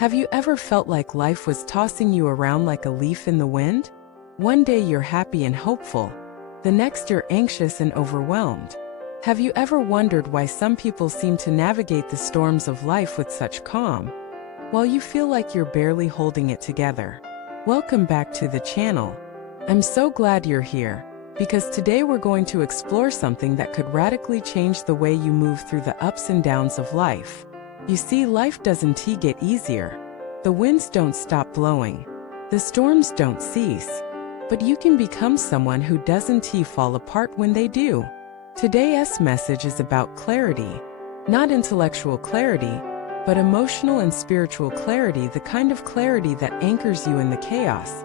Have you ever felt like life was tossing you around like a leaf in the wind? One day you're happy and hopeful. The next you're anxious and overwhelmed. Have you ever wondered why some people seem to navigate the storms of life with such calm, while you feel like you're barely holding it together? Welcome back to the channel. I'm so glad you're here, because today we're going to explore something that could radically change the way you move through the ups and downs of life. You see, life doesn't get easier. The winds don't stop blowing. The storms don't cease. But you can become someone who doesn't fall apart when they do. Today's message is about clarity. Not intellectual clarity, but emotional and spiritual clarity, the kind of clarity that anchors you in the chaos,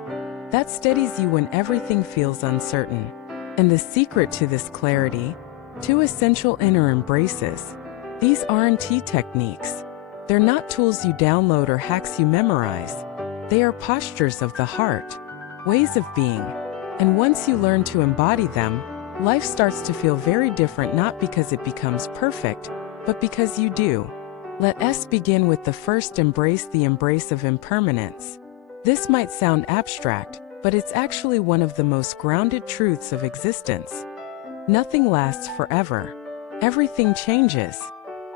that steadies you when everything feels uncertain. And the secret to this clarity? 2 essential inner embraces. These aren't techniques. They're not tools you download or hacks you memorize. They are postures of the heart, ways of being. And once you learn to embody them, life starts to feel very different, not because it becomes perfect, but because you do. Let us begin with the first embrace, the embrace of impermanence. This might sound abstract, but it's actually one of the most grounded truths of existence. Nothing lasts forever. Everything changes.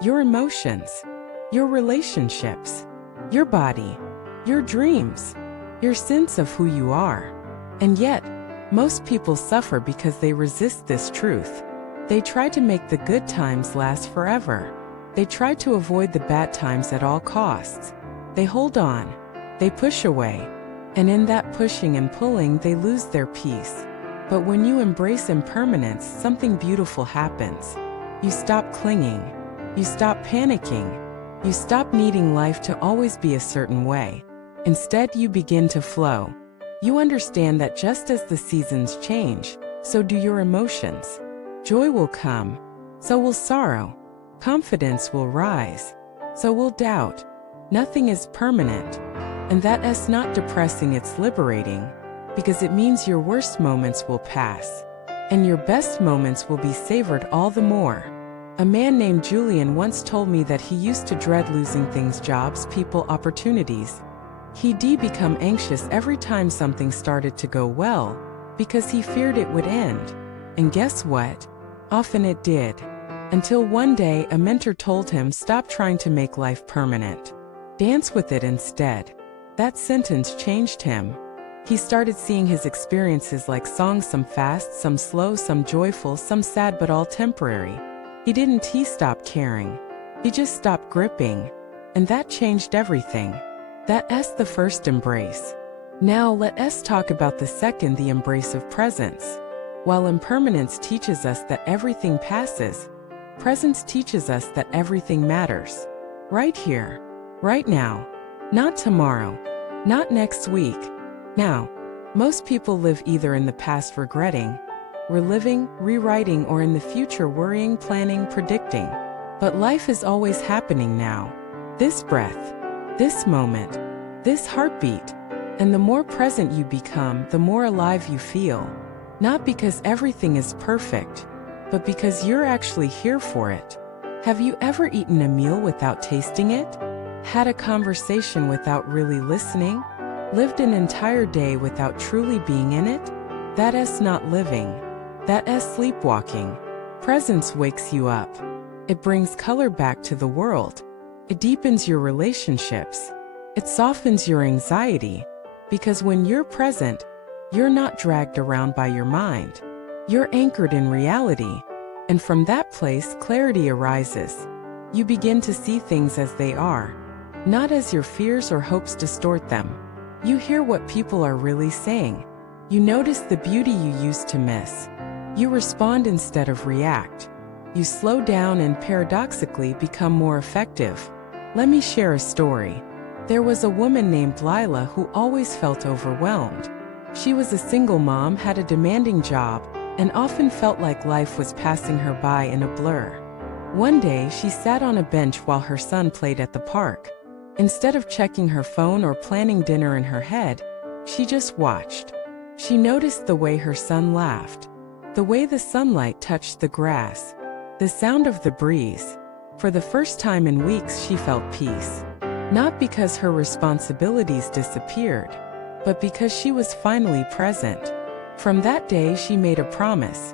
Your emotions, your relationships, your body, your dreams, your sense of who you are. And yet, most people suffer because they resist this truth. They try to make the good times last forever. They try to avoid the bad times at all costs. They hold on. They push away. And in that pushing and pulling, they lose their peace. But when you embrace impermanence, something beautiful happens. You stop clinging. You stop panicking. You stop needing life to always be a certain way. Instead, you begin to flow. You understand that just as the seasons change, so do your emotions. Joy will come, so will sorrow. Confidence will rise, so will doubt. Nothing is permanent. And that's not depressing, it's liberating, because it means your worst moments will pass, and your best moments will be savored all the more. A man named Julian once told me that he used to dread losing things, jobs, people, opportunities. He'd become anxious every time something started to go well, because he feared it would end. And guess what? Often it did. Until one day a mentor told him, stop trying to make life permanent. Dance with it instead. That sentence changed him. He started seeing his experiences like songs, some fast, some slow, some joyful, some sad, but all temporary. He didn't stop caring. He just stopped gripping. And that changed everything. That's the first embrace. Now let us talk about the second, the embrace of presence. While impermanence teaches us that everything passes, presence teaches us that everything matters. Right here, right now. Not tomorrow, not next week. Now, most people live either in the past regretting, reliving, rewriting, or in the future worrying, planning, predicting. But life is always happening now. This breath, this moment, this heartbeat. And the more present you become, the more alive you feel. Not because everything is perfect, but because you're actually here for it. Have you ever eaten a meal without tasting it? Had a conversation without really listening? Lived an entire day without truly being in it? That's not living. That's sleepwalking. Presence wakes you up. It brings color back to the world. It deepens your relationships. It softens your anxiety. Because when you're present, you're not dragged around by your mind. You're anchored in reality. And from that place, clarity arises. You begin to see things as they are, not as your fears or hopes distort them. You hear what people are really saying. You notice the beauty you used to miss. You respond instead of react. You slow down and paradoxically become more effective. Let me share a story. There was a woman named Lila who always felt overwhelmed. She was a single mom, had a demanding job, and often felt like life was passing her by in a blur. One day, she sat on a bench while her son played at the park. Instead of checking her phone or planning dinner in her head, she just watched. She noticed the way her son laughed, the way the sunlight touched the grass, the sound of the breeze. For the first time in weeks, she felt peace. Not because her responsibilities disappeared, but because she was finally present. From that day, she made a promise.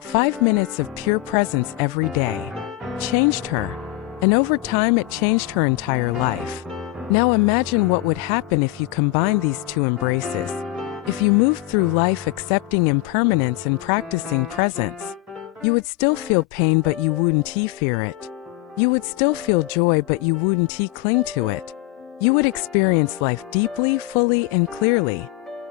5 minutes of pure presence every day changed her, and over time it changed her entire life. Now imagine what would happen if you combine these two embraces. If you moved through life accepting impermanence and practicing presence, you would still feel pain, but you wouldn't fear it. You would still feel joy, but you wouldn't cling to it. You would experience life deeply, fully, and clearly.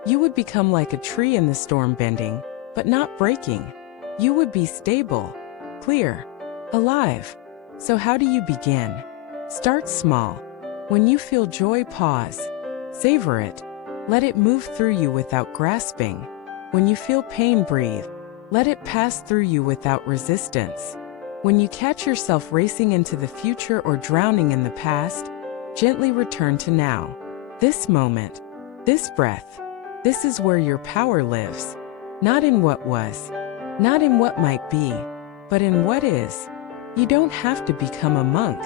You would become like a tree in the storm, bending, but not breaking. You would be stable, clear, alive. So how do you begin? Start small. When you feel joy, pause. Savor it. Let it move through you without grasping. When you feel pain, breathe. Let it pass through you without resistance. When you catch yourself racing into the future or drowning in the past, gently return to now. This moment, this breath, this is where your power lives. Not in what was, not in what might be, but in what is. You don't have to become a monk.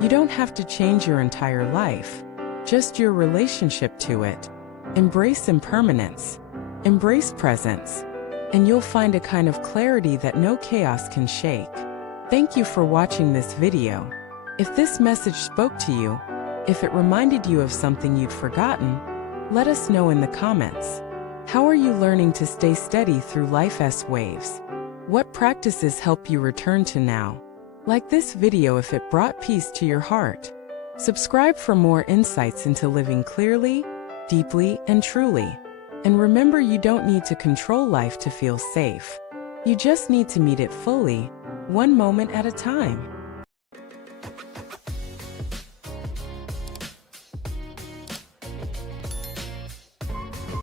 You don't have to change your entire life, just your relationship to it. Embrace impermanence. Embrace presence. And you'll find a kind of clarity that no chaos can shake. Thank you for watching this video. If this message spoke to you, if it reminded you of something you'd forgotten, let us know in the comments. How are you learning to stay steady through life's waves? What practices help you return to now? Like this video if it brought peace to your heart. Subscribe for more insights into living clearly, deeply, and truly. And remember, you don't need to control life to feel safe. You just need to meet it fully, one moment at a time.